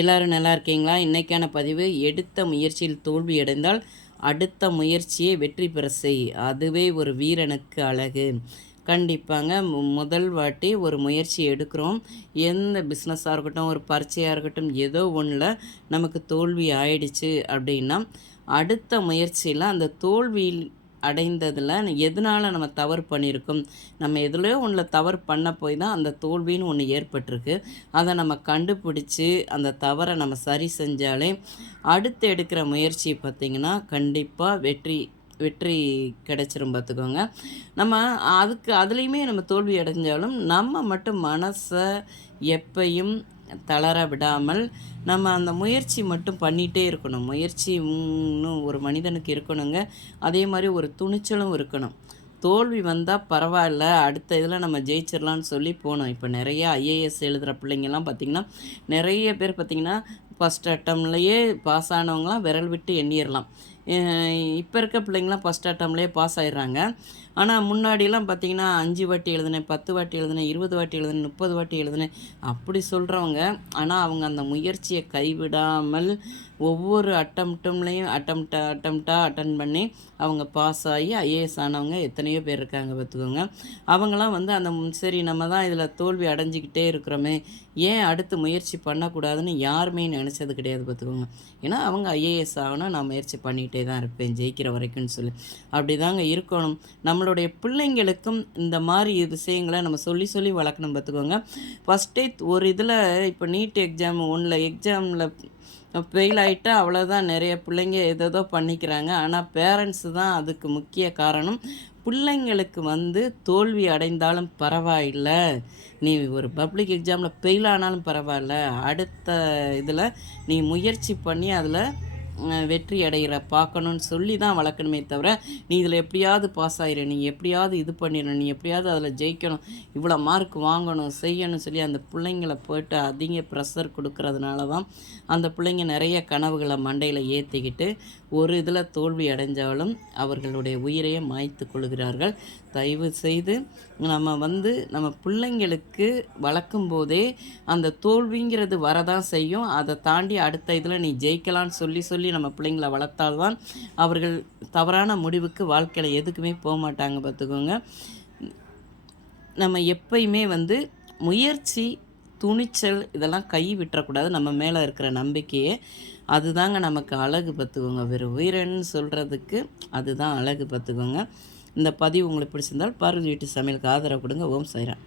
எல்லாரும் நல்லா இருக்கீங்களா? இன்றைக்கான பதிவு, எடுத்த முயற்சியில் தோல்வியடைந்தால் அடுத்த முயற்சியை வெற்றி பெற செய். அதுவே ஒரு வீரனுக்கு அழகு. கண்டிப்பாங்க. முதல் வாட்டி ஒரு முயற்சி எடுக்கிறோம். எந்த பிஸ்னஸாக இருக்கட்டும், ஒரு பரீட்சையாக இருக்கட்டும், ஏதோ ஒன்றில் நமக்கு தோல்வி ஆயிடுச்சு அப்படின்னா, அடுத்த முயற்சியில் அந்த தோல்வியில் அடைந்ததில் எதனால் நம்ம தவறு பண்ணியிருக்கோம், நம்ம எதுலையோ ஒன்றில் தவறு பண்ண போய் தான் அந்த தோல்வின்னு ஒன்று ஏற்பட்டிருக்கு. அதை நம்ம கண்டுபிடிச்சி அந்த தவறை நம்ம சரி செஞ்சாலே அடுத்து எடுக்கிற முயற்சி பார்த்திங்கன்னா கண்டிப்பாக வெற்றி வெற்றி கிடைச்சிரும் பார்த்துக்கோங்க. நம்ம அதுலேயுமே நம்ம தோல்வி அடைஞ்சாலும் நம்ம மட்டும் மனசை எப்பையும் தளர விடாமல் நம்ம அந்த முயற்சி மட்டும் பண்ணிகிட்டே இருக்கணும். முயற்சி இன்னும் ஒரு மனிதனுக்கு இருக்கணுங்க. அதே மாதிரி ஒரு துணிச்சலும் இருக்கணும். தோல்வி வந்தால் பரவாயில்ல, அடுத்த இதில் நம்ம ஜெயிச்சிடலான்னு சொல்லி போனோம். இப்போ நிறைய ஐஏஎஸ் எழுதுகிற பிள்ளைங்கள்லாம் பார்த்திங்கன்னா, நிறைய பேர் பார்த்திங்கன்னா ஃபஸ்ட் அட்டம்லேயே பாஸ் ஆனவங்களாம் விரல் விட்டு எண்ணிடலாம். இப்போ இருக்க பிள்ளைங்களாம் ஃபஸ்ட் அட்டம்லேயே பாஸ் ஆகிடுறாங்க. ஆனால் முன்னாடிலாம் பார்த்திங்கன்னா 5 வாட்டி எழுதினேன், 10 வாட்டி எழுதினேன், 20 வாட்டி எழுதினேன், 30 வாட்டி எழுதினேன் அப்படி சொல்கிறவங்க. ஆனால் அவங்க அந்த முயற்சியை கைவிடாமல் ஒவ்வொரு அட்டம்ப்ட்லேயும் அட்டன் பண்ணி அவங்க பாஸ் ஆகி ஐஏஎஸ் ஆனவங்க எத்தனையோ பேர் இருக்காங்க பார்த்துக்கோங்க. அவங்களாம் வந்து அந்த சரி நம்ம தான் இதில் தோல்வி அடைஞ்சிக்கிட்டே இருக்கிறோமே, ஏன் அடுத்து முயற்சி பண்ணக்கூடாதுன்னு யாருமே நினச்சது கிடையாது பார்த்துக்கோங்க. ஏன்னா அவங்க ஐஏஎஸ் ஆகணும், நான் முயற்சி பண்ணிகிட்டே தான் இருப்பேன் ஜெயிக்கிற வரைக்கும்னு சொல்லி. அப்படி தாங்க இருக்கணும். நம்மளுடைய பிள்ளைங்களுக்கும் இந்த மாதிரி விஷயங்களை நம்ம சொல்லி சொல்லி வளர்க்கணும் பார்த்துக்கோங்க. ஃபஸ்ட்டே ஒரு இதில் இப்போ நீட் எக்ஸாம் எக்ஸாமில் ஃபெயில் ஆகிட்டா அவ்வளோதான், நிறைய பிள்ளைங்க ஏதேதோ பண்ணிக்கிறாங்க. ஆனால் பேரண்ட்ஸு தான் அதுக்கு முக்கிய காரணம். பிள்ளைங்களுக்கு வந்து தோல்வி அடைந்தாலும் பரவாயில்ல, நீ ஒரு பப்ளிக் எக்ஸாமில் ஃபெயில் ஆனாலும் பரவாயில்ல, அடுத்த இதில் நீ முயற்சி பண்ணி அதில் வெற்றி அடைகிற பார்க்கணுன்னு சொல்லி தான் வளர்க்கணுமே தவிர, நீ இதில் எப்படியாவது பாஸ் ஆகிடு, நீ எப்படியாவது இது பண்ணிடணும், நீ எப்படியாவது அதில் ஜெயிக்கணும், இவ்வளோ மார்க் வாங்கணும் செய்யணும் சொல்லி அந்த பிள்ளைங்களை போய்ட்டு அதிக ப்ரெஷர் கொடுக்கறதுனால தான் அந்த பிள்ளைங்க நிறைய கனவுகளை மண்டையில் ஏற்றிக்கிட்டு ஒரு இதில் தோல்வி அடைஞ்சாலும் அவர்களுடைய உயிரையே மாய்த்து கொள்கிறார்கள். தயவு செய்து நம்ம பிள்ளைங்களுக்கு வளர்க்கும் போதே அந்த தோல்விங்கிறது வரதான் செய்யும். அதை தாண்டி அடுத்த இதில் நீ ஜெயிக்கலான்னு சொல்லி சொல்லி நம்ம பிள்ளைங்களை வளர்த்தால்தான் அவர்கள் தவறான முடிவுக்கு வாழ்க்கையில் எதுக்குமே போக மாட்டாங்க பார்த்துக்கோங்க. நம்ம எப்பயுமே வந்து முயற்சி, துணிச்சல் இதெல்லாம் கை விட்டுறக்கூடாது. நம்ம மேலே இருக்கிற நம்பிக்கையே அதுதாங்க நமக்கு அழகு பார்த்துக்கோங்க. வெறும் வீரன்னு சொல்கிறதுக்கு அதுதான் அழகு பார்த்துக்கோங்க. இந்த பதிவு உங்களுக்கு பிடிச்சிருந்தால் பார்வதி வீட்டு சமையலுக்கு ஆதரவு கொடுங்க. ஓம் சாய்ராம்.